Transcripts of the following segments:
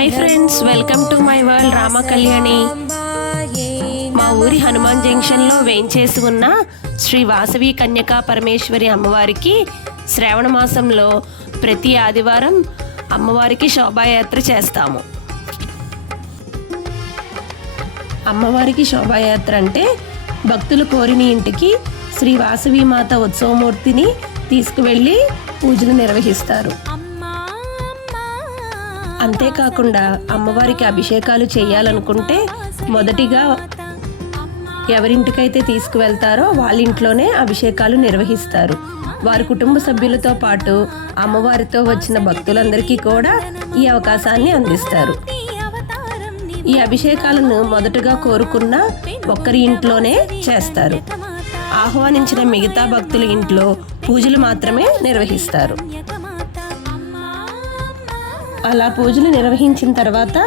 Hi friends welcome to my world Rama Kalyani మా ఊరి హనుమాన్ జంక్షన్లో వేయించేసి ఉన్న శ్రీ వాసవి కన్యకా పరమేశ్వరి అమ్మవారికి శ్రావణ మాసంలో ప్రతి ఆదివారం అమ్మవారికి శోభాయాత్ర చేస్తాము. అమ్మవారికి శోభాయాత్ర అంటే భక్తులు కోరిన ఇంటికి శ్రీ వాసవి మాత ఉత్సవమూర్తిని తీసుకువెళ్ళి పూజలు నిర్వహిస్తారు. అంతేకాకుండా అమ్మవారికి అభిషేకాలు చేయాలనుకుంటే మొదటిగా ఎవరింటికైతే తీసుకువెళ్తారో వాళ్ళ ఇంట్లోనే అభిషేకాలు నిర్వహిస్తారు. వారి కుటుంబ సభ్యులతో పాటు అమ్మవారితో వచ్చిన భక్తులందరికీ కూడా ఈ అవకాశాన్ని అందిస్తారు. ఈ అభిషేకాలను మొదటగా కోరుకున్న ఒక్కరి ఇంట్లోనే చేస్తారు. ఆహ్వానించిన మిగతా భక్తుల ఇంట్లో పూజలు మాత్రమే నిర్వహిస్తారు. అలా పూజలు నిర్వహించిన తర్వాత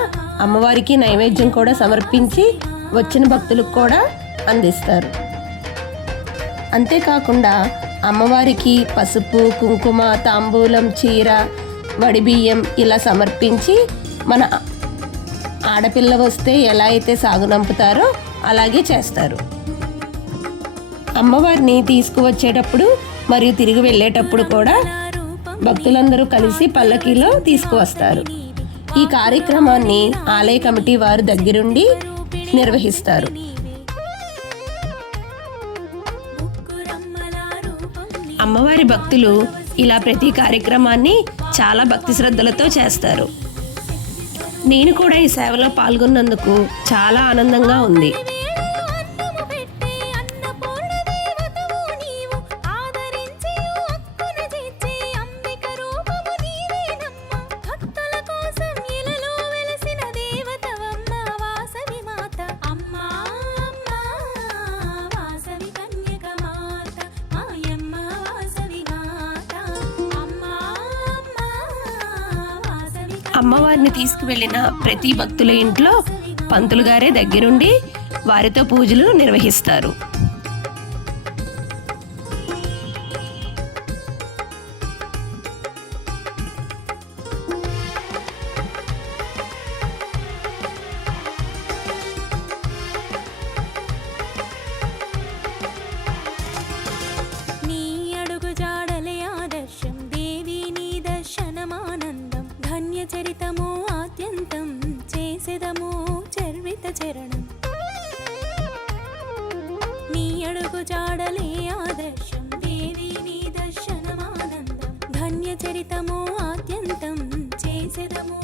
అమ్మవారికి నైవేద్యం కూడా సమర్పించి వచ్చిన భక్తులకు కూడా అందిస్తారు. అంతేకాకుండా అమ్మవారికి పసుపు కుంకుమ తాంబూలం చీర వడిబియ్యం ఇలా సమర్పించి మన ఆడపిల్ల వస్తే ఎలా అయితే సాగునంపుతారో అలాగే చేస్తారు. అమ్మవారిని తీసుకువచ్చేటప్పుడు మరియు తిరిగి వెళ్ళేటప్పుడు కూడా భక్తులందరూ కలిసి పల్లకీలో తీసుకువస్తారు. ఈ కార్యక్రమాన్ని ఆలయ కమిటీ వారు దగ్గరుండి నిర్వహిస్తారు. అమ్మవారి భక్తులు ఇలా ప్రతి కార్యక్రమాన్ని చాలా భక్తి శ్రద్ధలతో చేస్తారు. నేను కూడా ఈ సేవలో పాల్గొన్నందుకు చాలా ఆనందంగా ఉంది. అమ్మవారిని తీసుకువెళ్ళిన ప్రతి భక్తుల ఇంట్లో పంతులు గారే దగ్గరుండి వారితో పూజలు నిర్వహిస్తారు. ధన్య ఆద్యంతం చేసెదము చర్విత చరణం. నీ అడుగు జాడలే ఆదర్శం దేవి నీ దర్శనమానందం. ధన్య చరితము ఆద్యంతం చేసెదము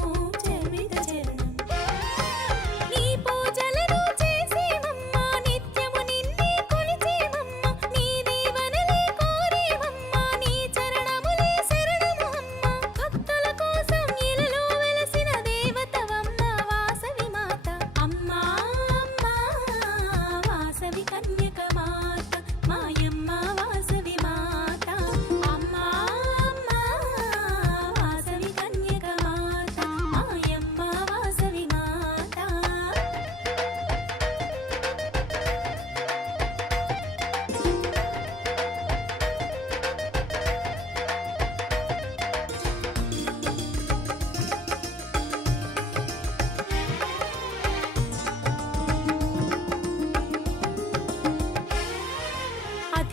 వాసవి కన్యక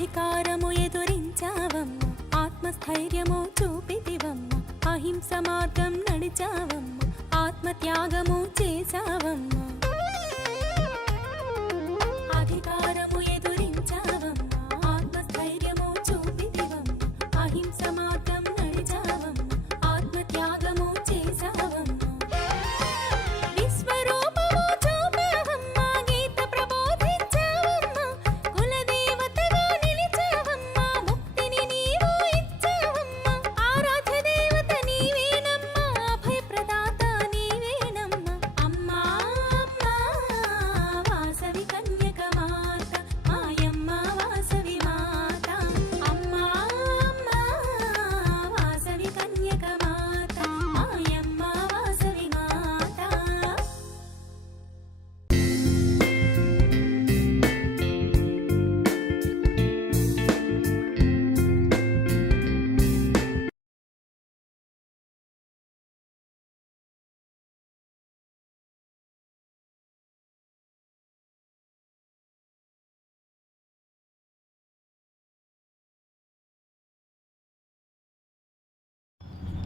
అధికారము ఎదురించావమ్మ. ఆత్మస్థైర్యము చూపితివమ్మ. అహింస మార్గం నడిచావమ్మ. ఆత్మత్యాగము చేశావమ్మ. అధికారము